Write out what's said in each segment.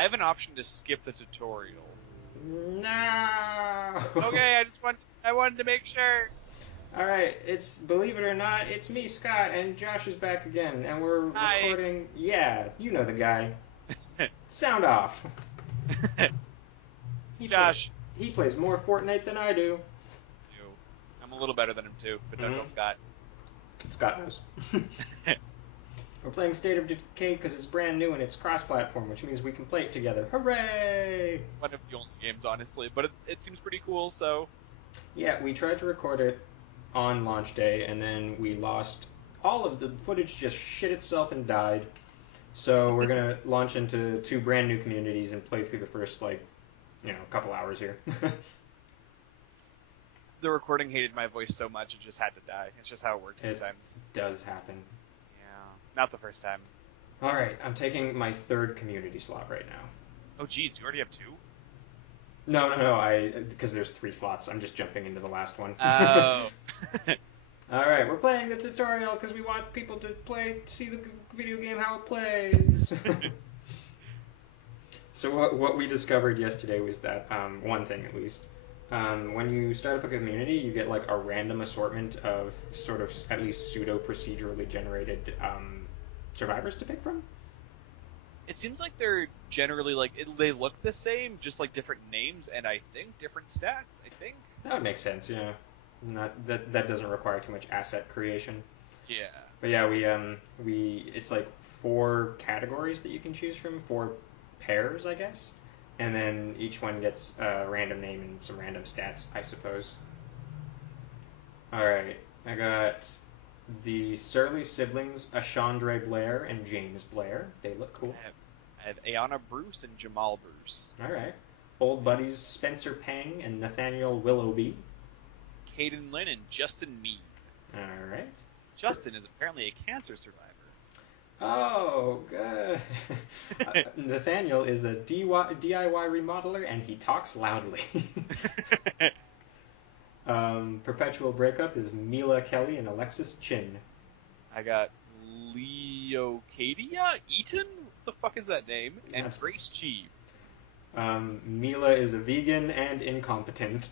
I have an option to skip the tutorial. No. Okay, I wanted to make sure. All right, believe it or not, it's me, Scott, and Josh is back again, and we're Hi. recording. Yeah, you know the guy. Sound off. He play, Josh. he plays more Fortnite than I do. Ew. I'm a little better than him too, but don't hmm tell Scott. Scott knows. We're playing State of Decay because it's brand new and it's cross-platform, which means we can play it together. Hooray! One of the only games, honestly, but it seems pretty cool. So Yeah, we tried to record it on launch day, and then we lost all of the footage. Just shit itself and died. So we're gonna launch into two brand new communities and play through the first couple hours here. the recording hated my voice so much it just had to die. It's just how it works It sometimes. does happen. Yeah, not the first time. All right, I'm taking my third community slot right now. Oh, geez, you already have two. No, I because there's three slots. I'm just jumping into the last one. Oh. All right, we're playing the tutorial because we want people to see the video game how it plays. So what we discovered yesterday was that one thing at least. When you start up a community, you get like a random assortment of sort of at least pseudo procedurally generated survivors to pick from. It seems like they're generally they look the same, just like different names and I think different stats. I think. That would make sense, yeah. Not that doesn't require too much asset creation. Yeah. But yeah, we it's like four categories that you can choose from, four pairs, I guess, and then each one gets a random name and some random stats, I suppose. All right, I got the Surly siblings, Ashandre Blair and James Blair. They look cool. I have Ayana Bruce and Jamal Bruce. All right, old buddies Spencer Pang and Nathaniel Willoughby. Caden Lynn and Justin Mead. All right. Justin is apparently a cancer survivor. Oh, good. Nathaniel is a DIY remodeler and he talks loudly. Perpetual breakup is Mila Kelly and Alexis Chin. I got Leocadia Eaton. What the fuck is that name? And Grace Cheeve. Mila is a vegan and incompetent.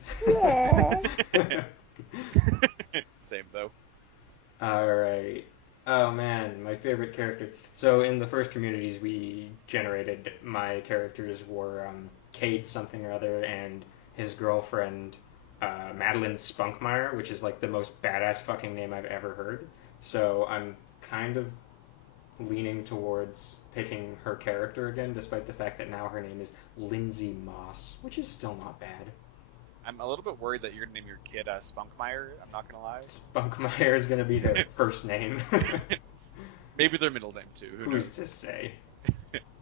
Same though. Alright. Oh man, my favorite character. So in the first communities we generated, my characters were Cade something or other and his girlfriend Madeline Spunkmeyer, which is like the most badass fucking name I've ever heard. So I'm kind of leaning towards picking her character again, despite the fact that now her name is Lindsay Moss, which is still not bad. I'm a little bit worried that you're gonna name your kid Spunkmeyer. I'm not gonna lie. Spunkmeyer is going to be their first name. Maybe their middle name too. Who Who's knows? to say?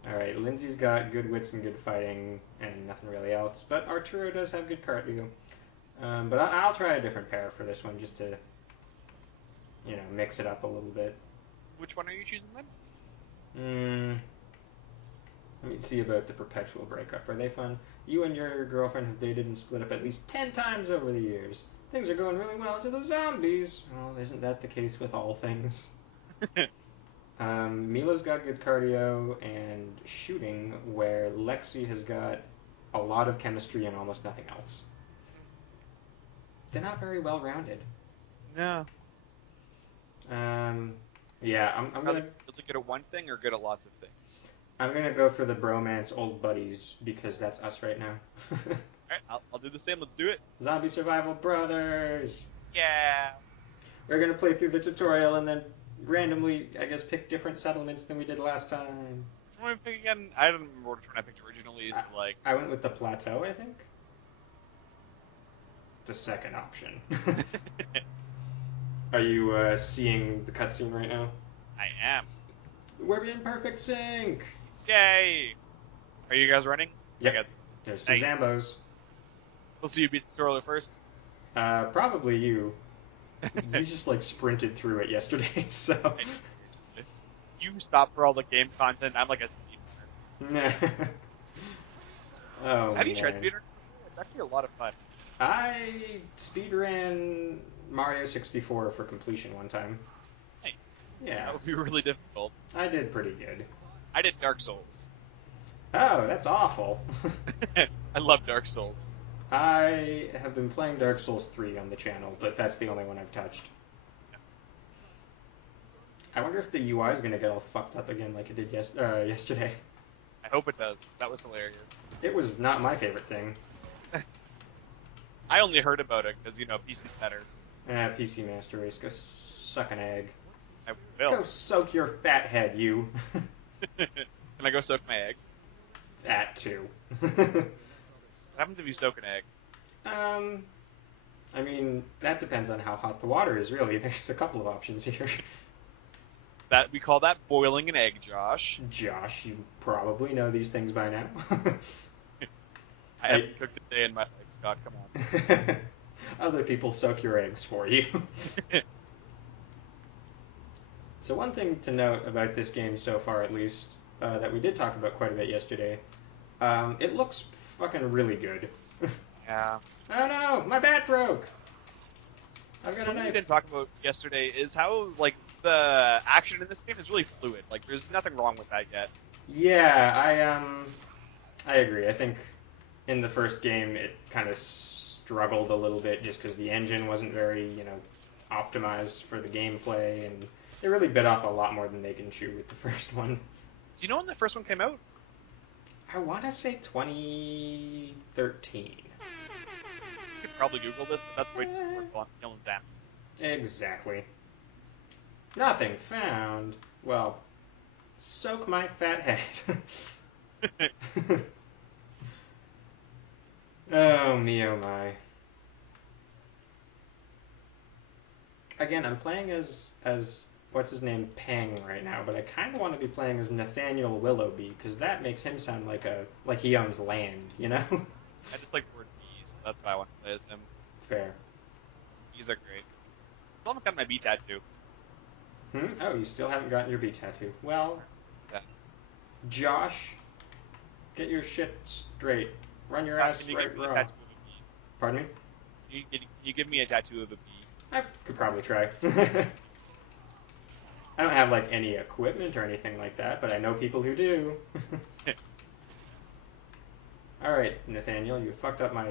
Alright, Lindsay's got good wits and good fighting, and nothing really else. But Arturo does have good cardio. But I'll try a different pair for this one just to, mix it up a little bit. Which one are you choosing then? Mm, Let me see about the perpetual breakup. Are they fun? You and your girlfriend have dated and split up at least 10 times over the years. Things are going really well until the zombies. Well, isn't that the case with all things? Mila's got good cardio and shooting, where Lexi has got a lot of chemistry and almost nothing else. They're not very well rounded. No. Um, yeah, Are they really good at one thing or good at lots of things? I'm gonna go for the bromance old buddies because that's us right now. All right, I'll do the same. Let's do it. Zombie survival brothers. Yeah. We're gonna play through the tutorial and then randomly, I guess, pick different settlements than we did last time. Which one did I pick again? I don't remember which one I picked originally. I, So like, I went with the plateau, I think. The second option. Are you seeing the cutscene right now? I am. We're in perfect sync. Yay! Are you guys running? I Yep. got There's some nice. Zambos. Let's see who beats the tutorial first. Probably you. You just like sprinted through it yesterday, so. I did. You stop for all the game content. I'm like a speedrunner. Oh Have you tried man. speedrunning before? It's actually a lot of fun. I speedran Mario 64 for completion one time. Nice. Yeah, That would be really difficult. I did pretty good. I did Dark Souls. Oh, that's awful. I love Dark Souls. I have been playing Dark Souls 3 on the channel, but that's the only one I've touched. I wonder if the UI is going to get all fucked up again like it did yesterday. I hope it does, 'cause that was hilarious. It was not my favorite thing. I only heard about it because PC's better. PC Master Race, go suck an egg. I Go will. soak your fat head, you. Can I go soak my egg? That too. What happens if you soak an egg? um, I mean, that depends on how hot the water is, really. There's a couple of options here. That we call that boiling an egg, Josh. Josh, you probably know these things by now. I I, haven't cooked a day in my life, Scott. Come on. other people soak your eggs for you. So one thing to note about this game so far, at least, that we did talk about quite a bit yesterday, it looks fucking really good. Yeah. Oh no, my bat broke. I've got a Something we knife. didn't talk about yesterday is how the action in this game is really fluid. Like there's nothing wrong with that yet. Yeah, I agree. I think in the first game it kind of struggled a little bit just because the engine wasn't very, optimized for the gameplay, and they really bit off a lot more than they can chew with the first one. Do you know when the first one came out? I want to say 2013. You could probably Google this, but that's way too much work Eh, while I'm killing zombies. exactly. Nothing found. Well, soak my fat head. Oh me, oh my. Again, I'm playing as what's his name, Pang, right now, but I kind of want to be playing as Nathaniel Willoughby because that makes him sound like he owns land, you know? I just like the word bees, so that's why I want to play as him. Fair. Bees are great. Still haven't got my bee tattoo. Oh, you still haven't gotten your B tattoo. Well, Yeah. Josh, get your shit straight. Run your Scott, ass can you give right me a raw. tattoo of a bee? Pardon me? Can you give me a tattoo of a bee? I could probably try. I don't have like any equipment or anything like that, but I know people who do. All right, Nathaniel, you fucked up my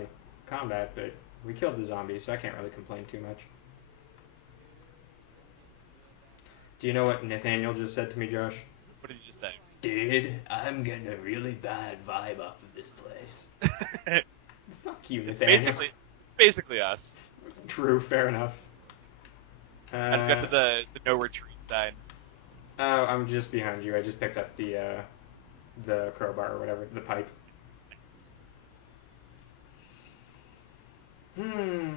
combat, but we killed the zombie, so I can't really complain too much. Do you know what Nathaniel just said to me, Josh? What did you just say? Dude, I'm getting a really bad vibe off of this place. Fuck you, It's Nathaniel. basically us. True, fair enough. I just got Uh, to the no retreat sign. oh, I'm just behind you. I just picked up the crowbar or whatever, the pipe. Hmm.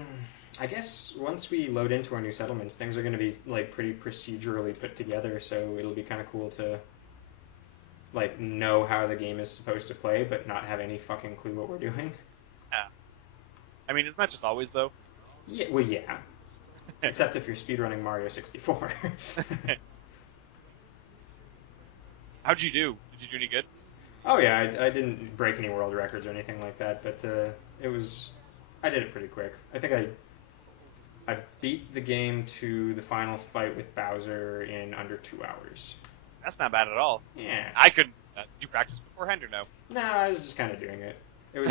I guess once we load into our new settlements, things are going to be like pretty procedurally put together, so it'll be kind of cool to like know how the game is supposed to play, but not have any fucking clue what we're doing. Yeah. I mean, it's not just always though. Yeah, well, yeah. Except if you're speedrunning Mario 64. How'd you do? Did you do any good? Oh yeah, I didn't break any world records or anything like that, but it was I did it pretty quick. I think I beat the game to the final fight with Bowser in under 2 hours. That's not bad at all. Yeah. I couldn't. Did you practice beforehand or no? No, I was just kind of doing it. It was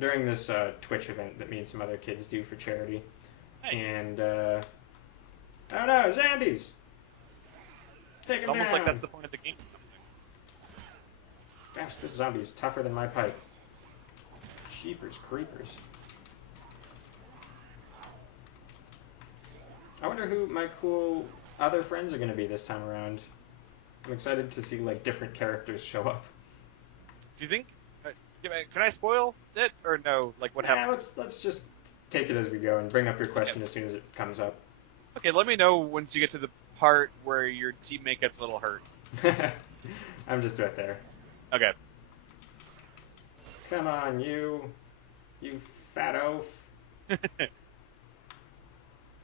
during this Twitch event that me and some other kids do for charity, Nice. and oh no, zombies! Take It's him almost like down! that's the point of the game or something. Gosh, this zombie is tougher than my pipe. Jeepers creepers. I wonder who my cool other friends are going to be this time around. I'm excited to see like different characters show up. Do you think? Uh, can I spoil it or no? Like what Nah, happens? let's just take it as we go and bring up your Okay. question as soon as it comes up. Okay. Let me know once you get to the part where your teammate gets a little hurt. I'm just right there. Okay. Come on, you fat oaf.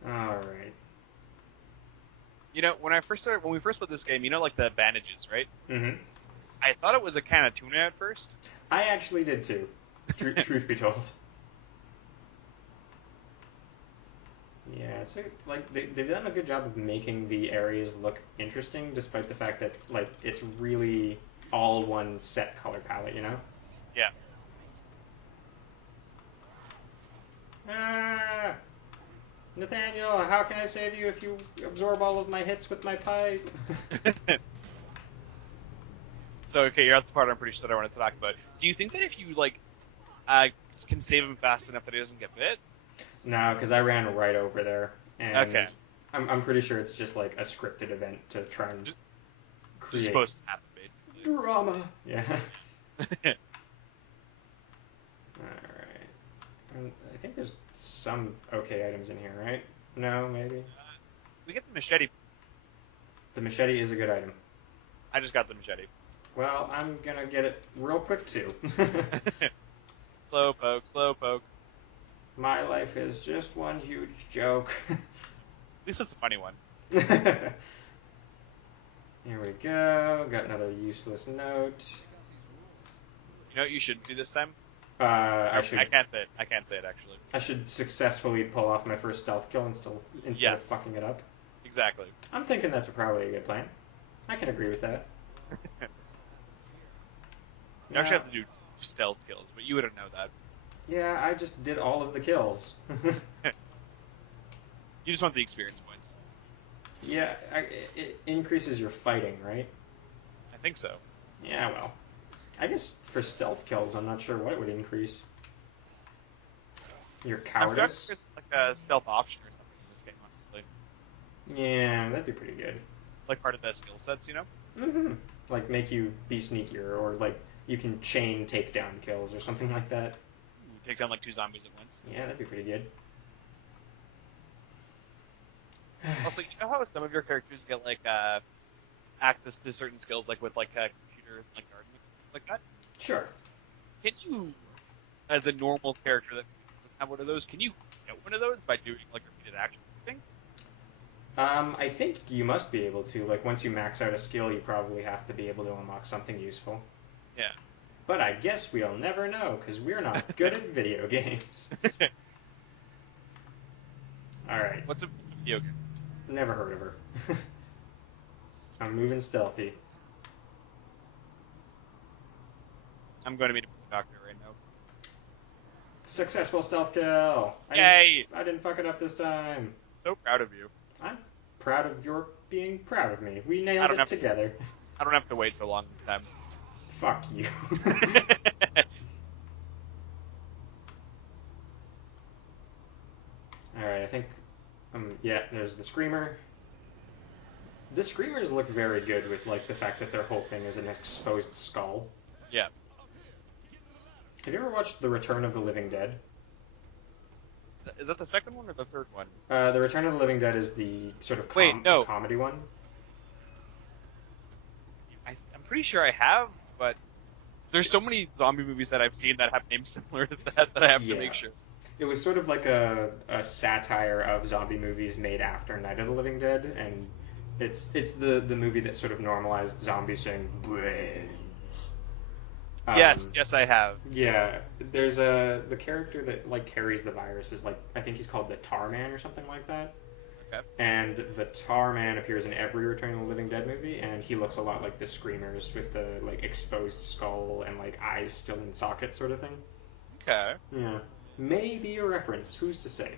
All right. When we first put this game, like the bandages, right? Mm-hmm. I thought it was a can of tuna at first. I actually did too. Truth be told. Yeah, like they've done a good job of making the areas look interesting, despite the fact that like it's really all one set color palette, you know? Yeah. Ah, Nathaniel, how can I save you if you absorb all of my hits with my pipe? So okay, you're at the part I'm pretty sure that I wanted to talk about. Do you think that if you like uh can save him fast enough that he doesn't get bit? No, because I ran right over there, Okay. and I'm pretty sure it's just like a scripted event to try and Just, just create supposed to happen basically. drama. Yeah. Yeah. Alright. I think there's some okay items in here, right? No, maybe? We get the machete. The machete is a good item. I just got the machete. Well, I'm gonna get it real quick too. Slow poke, slow poke. My life is just one huge joke. At least it's a funny one. Here we go. Got another useless note. You know what you shouldn't do this time? I Or, should I can't say it actually. I should successfully pull off my first stealth kill instead of Yes, fucking it up. exactly. I'm thinking that's probably a good plan. I can agree with that. You actually Now, have to do stealth kills, but you wouldn't know that. yeah, I just did all of the kills. You just want the experience points. Yeah, it increases your fighting, right? I think so. Yeah, well, I guess for stealth kills, I'm not sure what it would increase. Your I forgot if cowardice? there's like a stealth option or something in this game, honestly. Yeah, that'd be pretty good. Like part of the skill sets, you know? Mm-hmm. Like make you be sneakier, or like you can chain takedown kills or something like that. Ooh, take down like two zombies at once. Yeah, that'd be pretty good. Also, you know how some of your characters get like access to certain skills, like with like computers, like gardening, like that? Sure. Can you, as a normal character that doesn't have one of those, can you get one of those by doing like repeated actions? I think. I think you must be able to. Like once you max out a skill, you probably have to be able to unlock something useful. Yeah. But I guess we'll never know because we're not good at video games. All right, What's a video game? never heard of her. I'm moving stealthy. I'm going to meet a doctor right now. Successful stealth kill. Yay! I didn't fuck it up this time. So proud of you. I'm proud of your being proud of me. We I nailed don't it have together. I don't have to wait so long this time. Fuck you. All right, I think. Yeah, there's the screamer. The screamers look very good with like the fact that their whole thing is an exposed skull. Yeah. Have you ever watched The Return of the Living Dead? Is that the second one or the third one? The Return of the Living Dead is the sort of Wait, no. comedy one. I'm pretty sure I have, but there's so many zombie movies that I've seen that have names similar to that that I have to Yeah. make sure. It was sort of like a satire of zombie movies made after Night of the Living Dead, and it's the movie that sort of normalized zombies saying brains. Yes, Um, yes, I have. yeah, there's the character that like carries the virus is like I think he's called the Tar Man or something like that. Okay. And the Tar Man appears in every Return of the Living Dead movie, and he looks a lot like the Screamers with the like exposed skull and like eyes still in socket sort of thing. Okay. Yeah, maybe a reference. Who's to say?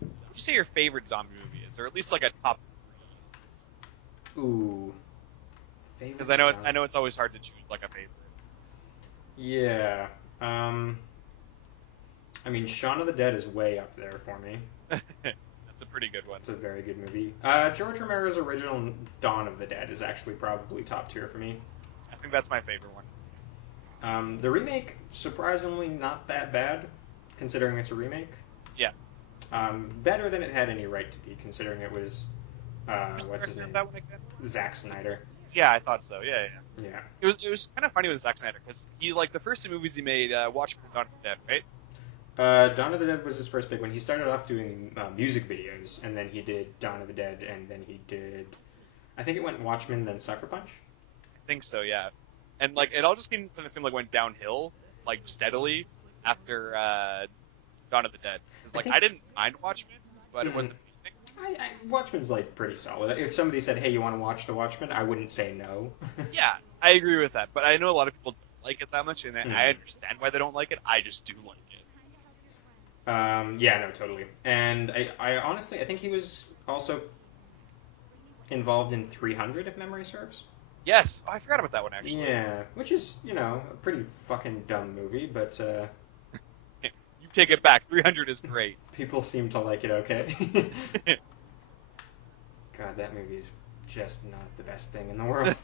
Would you say your favorite zombie movie is, or at least like a top Ooh, three? Because favorite zombie. I know it's always hard to choose like a favorite. Yeah. Um, I mean, Shaun of the Dead is way up there for me. That's a pretty good one. It's a very good movie. George Romero's original Dawn of the Dead is actually probably top tier for me. I think that's my favorite one. The remake, surprisingly, not that bad, considering it's a remake. Yeah. Better than it had any right to be, considering it was Who's the what's his director of name, that one again? Zack Snyder. Yeah, I thought so. Yeah, yeah. Yeah. It was kind of funny with Zack Snyder because he like the first two movies he made, Watchmen and Dawn of the Dead, right? Dawn of the Dead was his first big one. He started off doing music videos, and then he did Dawn of the Dead, and then he did, I think it went Watchmen, then Sucker Punch. I think so, yeah. And like it all just seemed like went downhill like steadily after Dawn of the Dead because I like think I didn't mind Watchmen, but it mhm. wasn't amazing. Watchmen's like pretty solid. If somebody said, "Hey, you want to watch The Watchmen?" I wouldn't say no. Yeah, I agree with that, but I know a lot of people don't like it that much, and I Hmm. understand why they don't like it. I just do like it. Yeah, no, totally. And I honestly, I think he was also involved in 300, if memory serves. Yes, oh, I forgot about that one actually. Yeah, which is, a pretty fucking dumb movie, but You take it back. 300 is great. people seem to like it okay. God, that movie is just not the best thing in the world.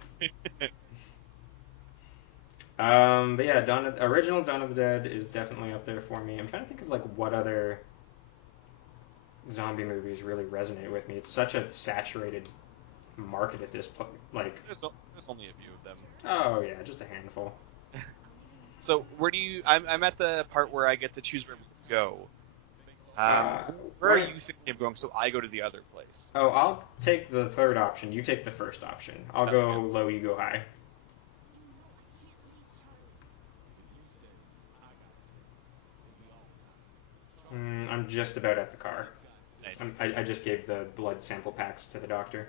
But yeah, original Dawn of the Dead is definitely up there for me. I'm trying to think of like what other zombie movies really resonate with me. It's such a saturated market at this point. Like, There's only a few of them. oh yeah, just a handful. So where do you? I'm at the part where I get to choose where we go. Uh, Where are what? you thinking of going? So I go to the other place. Oh, I'll take the third option. You take the first option. I'll Sounds go good. low, you go high. I'm just about at the car. Nice. I just gave the blood sample packs to the doctor.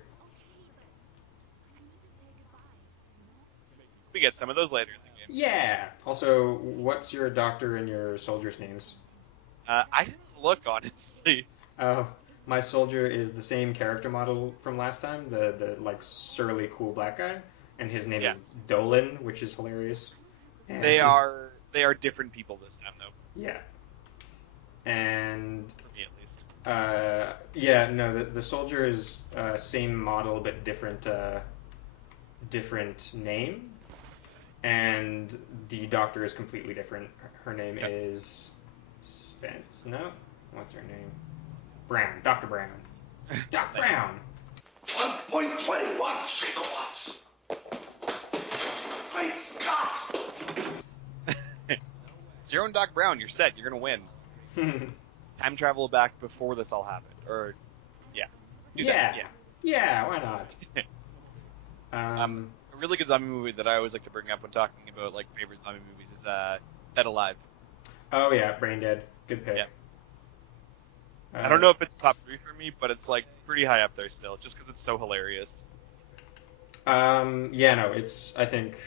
We get some of those later in the game. Yeah. Also, what's your doctor and your soldiers' names? I didn't look honestly. Oh, my soldier is the same character model from last time, the like surly cool black guy, and his name Yeah, is Dolan, which is hilarious. they And are different people this time though, yeah, and for me at least. yeah, no, the soldier is same model but different name, and the doctor is completely different. Her name Okay. is no, what's her name? Brown, Doctor Brown, Doc Nice. Brown. 1.21 gigawatts. Great Scott! Zero and Doc Brown, you're set. You're gonna win. Time travel back before this all happened, or yeah, do that. Yeah, yeah, why not? Yeah. Um, A really good zombie movie that I always like to bring up when talking about like favorite zombie movies is Dead Alive. oh yeah, Brain Dead, good Yeah. pick. I don't Uh, know if it's top three for me, but it's like pretty high up there still, just because it's so hilarious. yeah, no, it's. I think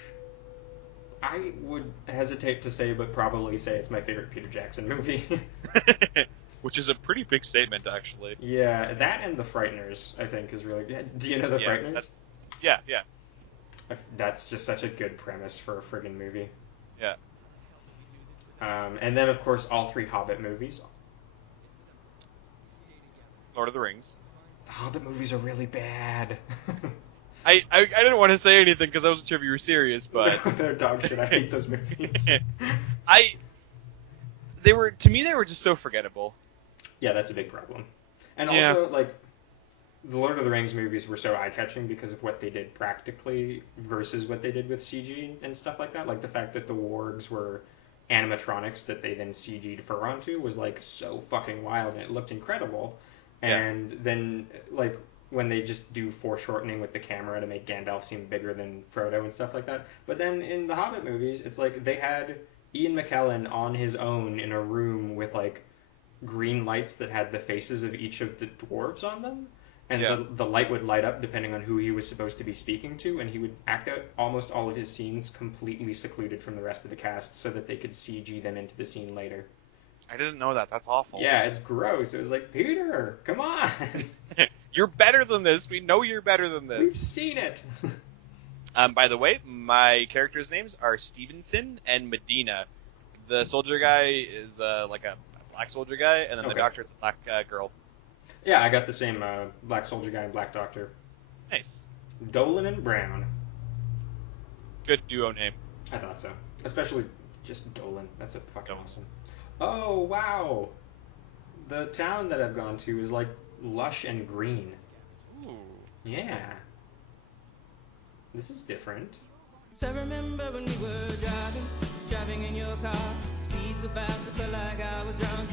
I would hesitate to say, but probably say it's my favorite Peter Jackson movie. Which is a pretty big statement, actually. Yeah, that and The Frighteners, I think, is really good. Do you know The Yeah, Frighteners? yeah, That's just such a good premise for a friggin' movie. yeah. And then, of course, all three Hobbit movies. Lord of the Rings. The Hobbit movies are really bad. I didn't want to say anything because I wasn't sure if you were serious, No, but they're dog shit. I hate those movies. I they were to me they were just so forgettable. Yeah, that's a big problem. And Yeah, also, like, the Lord of the Rings movies were so eye-catching because of what they did practically versus what they did with CG and stuff like that. Like the fact that the wargs were animatronics that they then CG'd fur onto was like so fucking wild and it looked incredible. yeah. And then like when they just do foreshortening with the camera to make Gandalf seem bigger than Frodo and stuff like that. But then in the Hobbit movies, it's like they had Ian McKellen on his own in a room with like green lights that had the faces of each of the dwarves on them, and Yeah. the light would light up depending on who he was supposed to be speaking to, and he would act out almost all of his scenes completely secluded from the rest of the cast so that they could CG them into the scene later. I didn't know that. That's awful. Yeah, it's gross. It was like, Peter, come on. You're better than this. We know you're better than We've this. seen it. By the way, my characters' names are Stevenson and Medina. The soldier guy is like a black soldier guy, and then the Okay. doctor is a black girl. Yeah, I got the same black soldier guy and black doctor. Nice. Dolan and Brown. Good duo name. I thought so. Especially just Dolan. That's a fucking Dolan. awesome. Oh, wow. The town that I've gone to is like lush and green. Ooh. Yeah. This is different. So I remember when we were driving in your car, speed so fast I felt like I was drunk.